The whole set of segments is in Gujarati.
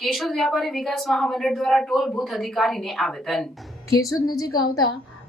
કેશોદ વ્યાપારી વિકાસ મહામંડળ દ્વારા ટોલ બૂથ અધિકારીને આવેદન। કેશોદ નજીક આવતા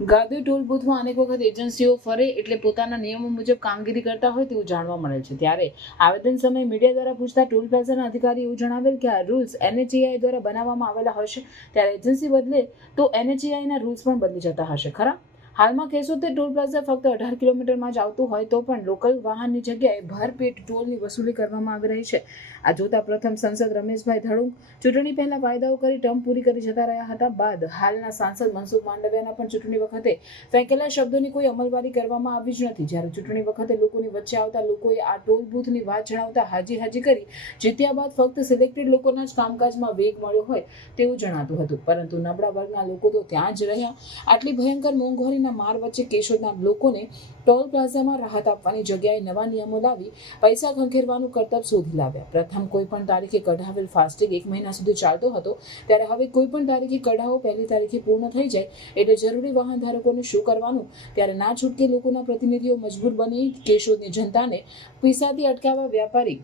ગાદે ટોલ બૂથમાં અનેક વખત એજન્સીઓ ફરે એટલે પોતાના નિયમો મુજબ કામગીરી કરતા હોય તેવું જાણવા મળે છે। ત્યારે આવેદન સમયે મીડિયા દ્વારા પૂછતા ટોલ પ્લાઝાના અધિકારીએ એવું જણાવેલ કે આ રૂલ્સ NHAI દ્વારા બનાવવામાં આવેલા હશે, ત્યારે એજન્સી બદલે તો NHAIના રૂલ્સ પણ બદલી જતા હશે ખરા। હાલમાં કેશોદ ટોલ પ્લાઝા ફક્ત 18 કિલોમીટરમાં જ આવતું હોય તો પણ લોકલ વાહનની જગ્યાએ ભરપેટ ટોલની વસૂલી કરવામાં આવી રહી છે। આ જોતા પ્રથમ સાંસદ રમેશભાઈ ધડુંગ ચૂંટણી પહેલા વાયદાઓ કરી ટર્મ પૂરી કરી જતા રહ્યા હતા, બાદ હાલના સાંસદ મનસુખ માંડવિયાના પણ ચૂંટણી વખતે ફેંકેલા શબ્દોની કોઈ અમલવારી કરવામાં આવી જ નથી। જ્યારે ચૂંટણી વખતે લોકોની વચ્ચે આવતા લોકોએ આ ટોલ બૂથની વાત જણાવતા હાજી કરી જીત્યા બાદ ફક્ત સિલેક્ટેડ લોકોના જ કામકાજમાં વેગ મળ્યો હોય તેવું જણાતું હતું, પરંતુ નબળા વર્ગના લોકો તો ત્યાં જ રહ્યા। આટલી ભયંકર મોંઘવારીના માર વચ્ચે કેશોદના લોકોને ટોલ પ્લાઝામાં રાહત આપવાની જગ્યાએ નવા નિયમો લાવી પૈસા ખંખેરવાનું કરતબ શોધી લાવ્યા। પ્રથમ કોઈ પણ તારીખે કઢાવેલ ફાસ્ટેગ 1 મહિના સુધી ચાલતો હતો, ત્યારે હવે કોઈ પણ તારીખે કઢાવો પહેલી તારીખે પૂર્ણ થઈ જાય એટલે જરૂરી વાહન ધારકોને શું કરવાનું? ત્યારે ના છૂટકે લોકોના પ્રતિનિધિઓ મજબૂર બની કેશોદની જનતાને પીસાથી અટકાવવા વ્યાપારી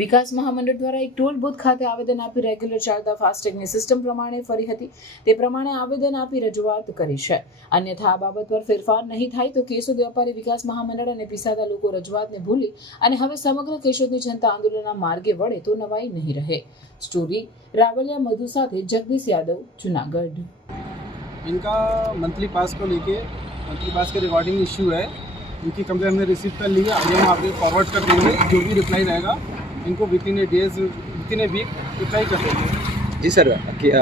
વિકાસ મહામંડળ દ્વારા એક ટોલ બૂથ ખાતે આવેદન આપી રેગ્યુલર ચાલતા ફાસ્ટેગની સિસ્ટમ પ્રમાણે ફરી હતી તે પ્રમાણે આવેદન આપી રજૂઆત કરી છે। અન્યથા આ બાબત પર ફેરફાર નહીં થાય તો કેશોદ વ્યાપારી વિકાસ મહામંડળ અને પીસાતા લોકો રજૂઆતને ભૂલી અને હવે સમગ્ર કેશોદની જનતા આંદોલનના માર્ગે વળે તો નવાઈ નહીં રહે। સ્ટોરી રાવલિયા मधु साथे जगदीश यादव, जूनागढ़। इनका मंथली पास को लेके मंथली पास के रिकॉर्डिंग इश्यू है, इनकी कंप्लेंट हमने रिसीव कर ली है। आगे हम आपको फॉरवर्ड कर देंगे, जो भी रिप्लाई रहेगा इनको within A days within a week reply कर देंगे। जी सर,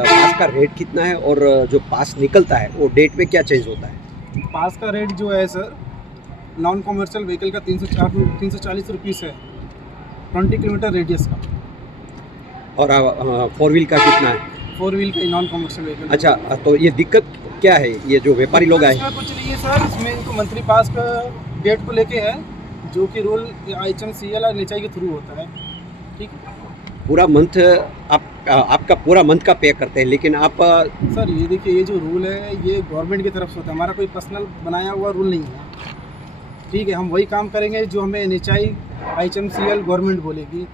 पास का रेट कितना है और जो पास निकलता है वो डेट में क्या चेंज होता है? पास का रेट जो है सर, नॉन कॉमर्शियल व्हीकल का 340 रुपीज़ है, 20 किलोमीटर रेडियस का। और 4 व्हील का कितना है? 4 व्हील का नॉन कॉमर्शियल व्हीकल। अच्छा, तो ये दिक्कत क्या है? ये जो व्यापारी लोग आए इसमें कुछ नहीं है सर, इसमें इनको मंथली पास का डेट को लेके है, जो कि रूल HMCL और NHAI के थ्रू होता है। ठीक है, पूरा मंथ आपका पूरा मंथ का पे करते हैं, लेकिन आप सर ये देखिए, ये जो रूल है ये गवर्नमेंट की तरफ से होता है, हमारा कोई पर्सनल बनाया हुआ रूल नहीं है। ठीक है, हम वही काम करेंगे जो हमें NHAI HMCL गवर्नमेंट बोलेगी।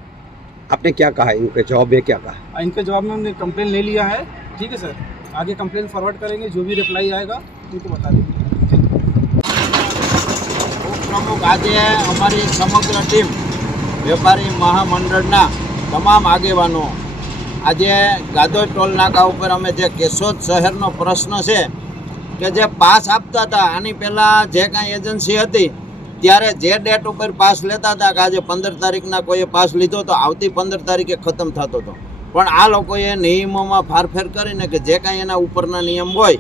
आपने क्या कहा? इनके जवाब में क्या कहा? इनके जवाब में हमने कंप्लेन ले लिया है। ठीक है सर, आगे कंप्लेन फॉरवर्ड करेंगे, जो भी रिप्लाई आएगा उनको बता देंगे। પ્રમુખ આજે અમારી સમગ્ર ટીમ વેપારી મહામંડળના તમામ આગેવાનો આજે ગાદોઈ ટોલ નાકા ઉપર અમે જે કેશોદ શહેરનો પ્રશ્ન છે કે જે પાસ આપતા હતા, આની પહેલાં જે કાંઈ એજન્સી હતી ત્યારે જે ડેટ ઉપર પાસ લેતા હતા કે આજે 15 તારીખના કોઈએ પાસ લીધો તો આવતી 15 તારીખે ખતમ થતો હતો, પણ આ લોકોએ નિયમોમાં ફારફેર કરીને કે જે કાંઈ એના ઉપરના નિયમ હોય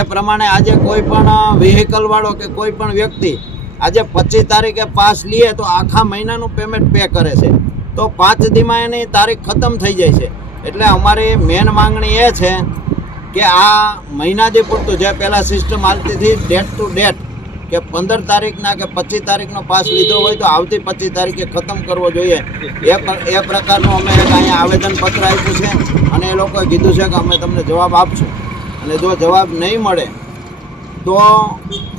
એ પ્રમાણે આજે કોઈ પણ વ્હીકલવાળો કે કોઈ પણ વ્યક્તિ આજે 25 તારીખે પાસ લે તો આખા મહિનાનું પેમેન્ટ પે કરે છે, તો 5 દીમાં એની તારીખ ખતમ થઈ જાય છે। એટલે અમારી મેન માંગણી એ છે કે આ મહિનાથી પૂરતું જે પહેલાં સિસ્ટમ હાલતી હતી ડેટ ટુ ડેટ કે 15 તારીખના કે 25 તારીખનો પાસ લીધો હોય તો આવતી 25 તારીખે ખતમ કરવો જોઈએ, એ પ્રકારનું અમે એક અહીંયા આવેદનપત્ર આપ્યું છે અને એ લોકોએ કીધું છે કે અમે તમને જવાબ આપશું, અને જો જવાબ નહીં મળે તો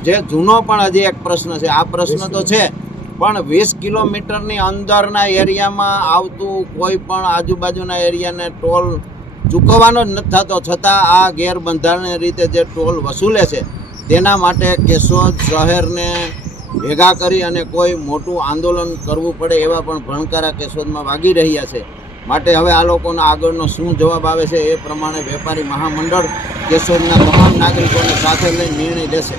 જે જૂનો પણ હજી એક પ્રશ્ન છે, આ પ્રશ્ન તો છે પણ 20 કિલોમીટરની અંદરના એરિયામાં આવતું કોઈ પણ આજુબાજુના એરિયાને ટોલ ચૂકવવાનો જ નથી થતો, છતાં આ ગેરબંધારણીય રીતે જે ટોલ વસૂલે છે તેના માટે કેશોદ શહેરને ભેગા કરી અને કોઈ મોટું આંદોલન કરવું પડે એવા પણ ભણકારા કેશોદમાં વાગી રહ્યા છે। માટે હવે આ લોકોના આગળનો શું જવાબ આવે છે એ પ્રમાણે વેપારી મહામંડળ કેશોદના તમામ નાગરિકોને સાથે લઈને નિર્ણય લેશે।